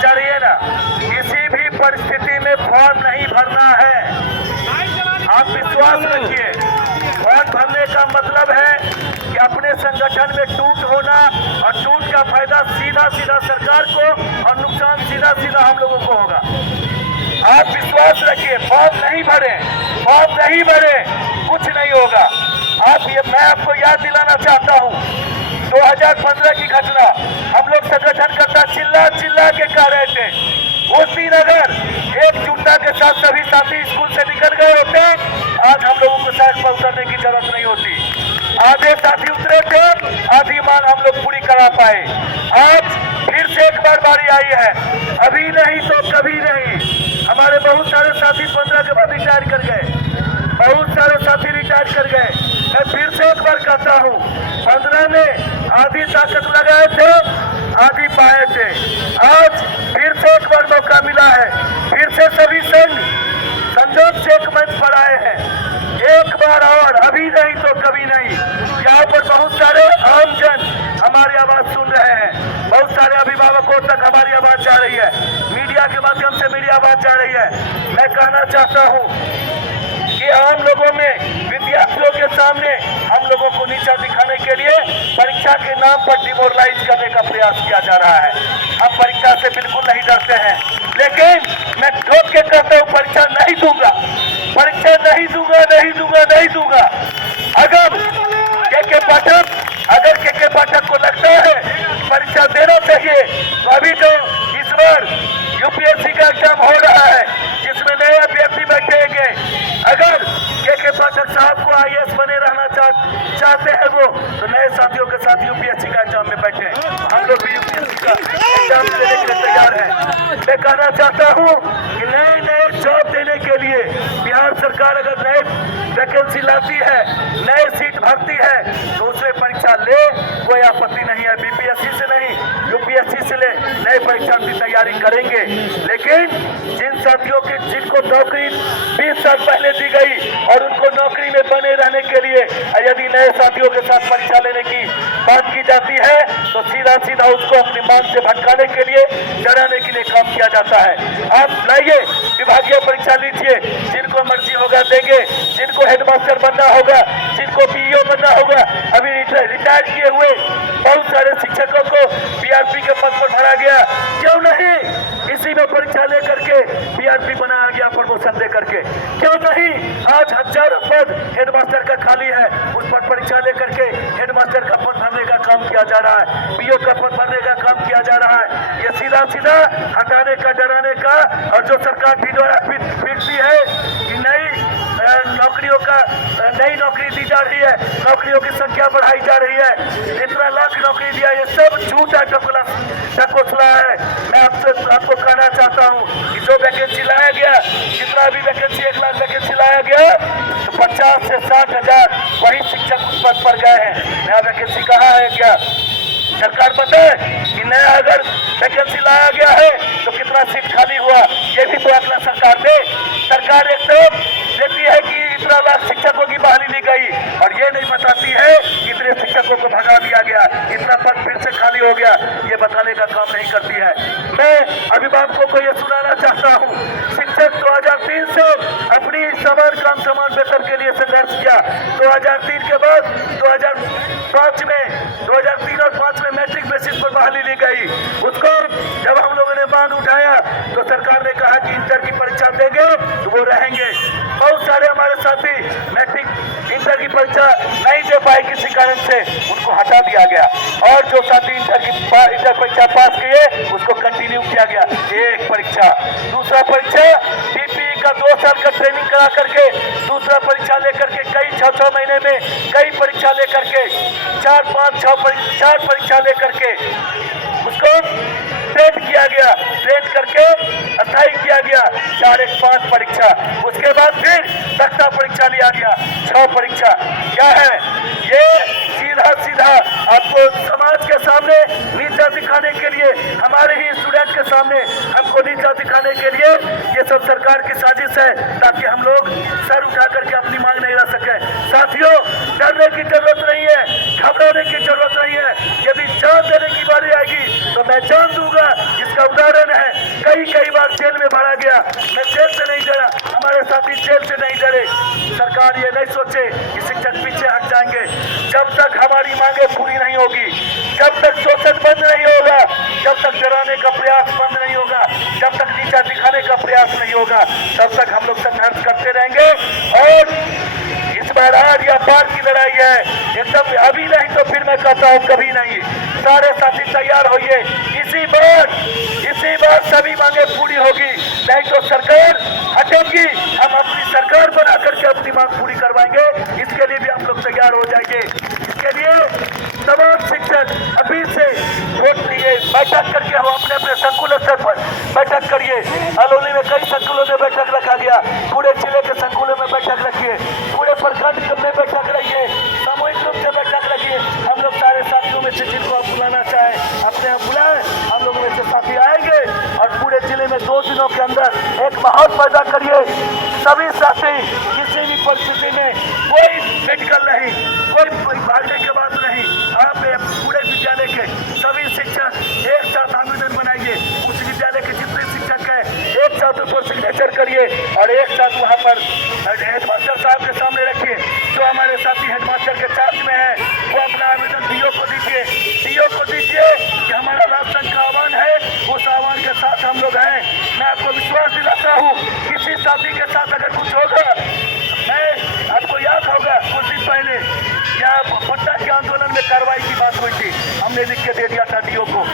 बात जा रही है ना, किसी भी परिस्थिति में फॉर्म नहीं भरना है। आप विश्वास रखिए, फॉर्म भरने का मतलब है कि अपने संगठन में टूट होना, और टूट का फायदा सीधा सीधा सरकार को और नुकसान सीधा सीधा हम लोगों को होगा। आप विश्वास रखिए, फॉर्म नहीं भरे, फॉर्म नहीं भरे, कुछ नहीं होगा। मैं आपको याद दिलाना चाहता हूँ 2015 की घटना। हम लोग संगठन करता चिल्ला चिल्ला के कह रहे थे, उस दिन अगर एकजुटता के साथ सभी साथी स्कूल से निकल गए होते, आज हम लोगों को सड़क पर उतरने की जरूरत नहीं होती। आधे साथी उतरे थे, आधी मांग हम लोग पूरी करा पाए। आज फिर से एक बार बारी आई है, अभी नहीं तो कभी नहीं। हमारे बहुत सारे साथी 15 के बाद रिटायर कर गए, बहुत सारे साथी रिटायर कर गए। मैं फिर से एक बार कहता हूँ, 15 में आधी ताकत लगाए थे, आधी पाए थे। आज फिर से एक बार मौका मिला है, फिर से सभी संघ संजोग से एक मंच पर आए हैं। एक बार और, अभी नहीं तो कभी नहीं। यहाँ पर बहुत सारे आमजन हमारी आवाज सुन रहे हैं, बहुत सारे अभिभावकों तक हमारी आवाज जा रही है, मीडिया के माध्यम से मेरी आवाज जा रही है। मैं कहना चाहता हूँ कि आम लोगों में, विद्यार्थियों के सामने हम लोगों को नीचा दिखाने के लिए परीक्षा के नाम पर डिमोरलाइज करने का प्रयास किया जा रहा है। हम परीक्षा से बिल्कुल नहीं डरते हैं, लेकिन मैं ठोक के कहता हूँ, परीक्षा नहीं दूंगा, परीक्षा नहीं दूंगा, नहीं दूंगा, नहीं दूंगा। अगर के पाठक को लगता है परीक्षा देना चाहिए, तो अभी जो इस बार यूपीएससी का एग्जाम हो रहा है, जिसमें नए अभ्यर्थी बैठेंगे, अगर के पाठक साहब को आईएएस बने रहना चाहते हैं वो, तो नए साथियों के साथ यूपीएससी का एग्जाम में बैठे। हम लोग भी यूपीएससी का एग्जाम देने के लिए तैयार हैं। मैं कहना चाहता हूँ कि नए नए जॉब देने के लिए बिहार सरकार अगर नए वैकेंसी लाती है, नए सीट भरती है, तो उसमें परीक्षा ले, कोई आपत्ति नहीं है। बीपीएससी से नहीं, यूपीएससी से ले, नए परीक्षा की तैयारी करेंगे। लेकिन जिन साथियों की जिनको नौकरी 20 साल पहले दी गई और उनको नौकरी में बने रहने के लिए यदि नए साथियों के साथ परीक्षा लेने की बात की जाती है, तो सीधा सीधा उसको अपनी मांग से भटकाने के लिए, डराने के लिए काम किया जाता है। आप लाइए, विभागीय परीक्षा लीजिए, जिनको मर्जी होगा देंगे, जिनको हेडमास्टर बनना होगा, जिनको पीईओ बनना होगा। अभी रिटायर किए हुए बहुत सारे शिक्षकों को पीआरपी के पद पर भरा गया, क्यों नहीं? इसी में परीक्षा लेकर के पीआरपी बनाया गया, प्रमोशन दे करके। क्यों नहीं? आज हजारों पद हेडमास्टर का खाली है, उस पर परीक्षा लेकर के हेडमास्टर का पद भरने का काम किया जा रहा है, पीओ का पद भरने का काम किया जा रहा है। ये सीधा सीधा हटाने का, डराने का, और जो सरकार पीटती है कि नौकरियों का नई नौकरी दी जा रही है, नौकरियों की संख्या बढ़ाई जा रही है, इतना लाख नौकरी दिया, ये सब झूठा टकोसला है। मैं आपको कहना चाहता हूँ कि जो वैकेंसी लाया गया, जितना भी वैकेंसी 1 लाख वैकेंसी लाया गया, तो 50 से 60 हजार वही शिक्षक उस पद पर गए हैं। नया वैकेंसी कहाँ है? क्या सरकार बताए कि नया अगर वैकेंसी लाया गया है तो कितना सीट खाली हुआ? ये भी तो अगला सरकार दे। सरकार एक तो देती है कि इतना लाख शिक्षकों की बहाली ली गई, और ये नहीं बताती है कि इतने शिक्षकों को भगा दिया गया, इतना पद फिर से खाली हो गया, ये बताने का काम नहीं करती है। मैं अभिभावकों को ये सुनाना चाहता हूँ, शिक्षक 2003 से अपनी समान काम समान वेतन के लिए संघर्ष किया। 2003 के बाद 2005 में 2003 और 5 में मैट्रिक बेसिस पर बहाली ली गई। उसको जब हम लोगों ने मांग उठाया तो सरकार ने कहा कि इंटर की परीक्षा देंगे तो वो रहेंगे। बहुत सारे हमारे साथी मैट्रिक इंटर की परीक्षा नहीं दे पाए, किसी कारण से उनको हटा दिया गया, और जो साथी इंटर परीक्षा पास किए उसको कंटिन्यू किया गया। एक परीक्षा, दूसरा परीक्षा टीपी का 2 साल का ट्रेनिंग करा करके दूसरा परीक्षा लेकर के कई 6 महीने में कई परीक्षा लेकर के 4 परीक्षा लेकर के उसको ट्रेन किया गया, ट्रेन करके अस्थायी किया गया 4-1-5 परीक्षा। उसके बाद फिर तख्ता परीक्षा लिया गया 6 परीक्षा। क्या है ये? सीधा सीधा आपको समाज के सामने नीचा दिखाने के लिए, हमारे ही स्टूडेंट के सामने हमको नीचा दिखाने के लिए ये सब सरकार की साजिश है, ताकि हम लोग सर उठा करके अपनी मांग नहीं रख सके। साथियों, डरने की जरूरत नहीं है, घबराने की जरूरत नहीं है। यदि जान देने की बारी आएगी तो मैं जान दूंगा। इसका उदाहरण है में भरा गया। मैं जेल से नहीं डरा, हमारे साथी जेल से नहीं डरे। सरकार ये नहीं सोचे कि शिक्षक पीछे हट जाएंगे। जब तक हमारी मांगे पूरी नहीं होगी, जब तक शोषण बंद नहीं होगा, जब तक डराने का प्रयास बंद नहीं होगा, जब तक नीचा दिखाने का प्रयास नहीं होगा, तब तक हम लोग संघर्ष करते रहेंगे। और इस बार आज या पार की लड़ाई है, एकदम अभी नहीं तो फिर मैं कहता हूँ कभी नहीं। सारे साथी तैयार होइए, इसी बार सभी मांगे पूरी होगी, नहीं तो सरकार हटेगी। हम अपनी सरकार बना करके अपनी मांग पूरी करवाएंगे। इसके लिए भी हम लोग तैयार हो जाएंगे। इसके लिए तमाम शिक्षक अभी से वोट लिए बैठक करके हम अपने अपने संकुल स्तर पर बैठक करिए। अलौली में कई संकुलों में बैठक रखा गया, पूरे जिले के संकुलों में बैठक रखिए, पूरे प्रखंड में बैठक रखिए, सामूहिक रूप से बैठक रखिए। हम लोग सारे साथियों में से जिनको आप बुलाना चाहें अपने आप बुलाएं, हम लोगों में से साथी आएंगे और पूरे जिले में 2 दिनों के अंदर एक माहौल पैदा करिए। सभी साथी किसी भी परिस्थिति में कोई मेडिकल नहीं, कोई भागने की बात नहीं, आप पूरे विद्यालय के सभी शिक्षक एक साथ आवेदन बनाइए। उस विद्यालय के जितने शिक्षक हैं एक साथ ऊपर सिग्नेचर करिए और एक साथ वहाँ पर हेडमास्टर साहब के सामने रखिए। जो हमारे साथी हेडमास्टर के चार्ज में है वो अपना आवेदन डीओ को दीजिए। डीओ को दीजिए कि हमारा राष्ट्र का आह्वान है, उस आह्वान के साथ हम लोग हैं। मैं आपको विश्वास दिलाता हूँ, किसी साथी के साथ अगर कुछ होगा, मैं आपको याद होगा कुछ दिन पहले यहाँ पटना के आंदोलन में कार्रवाई की बात हुई थी, हमने लिख के दे दिया था डीओ को।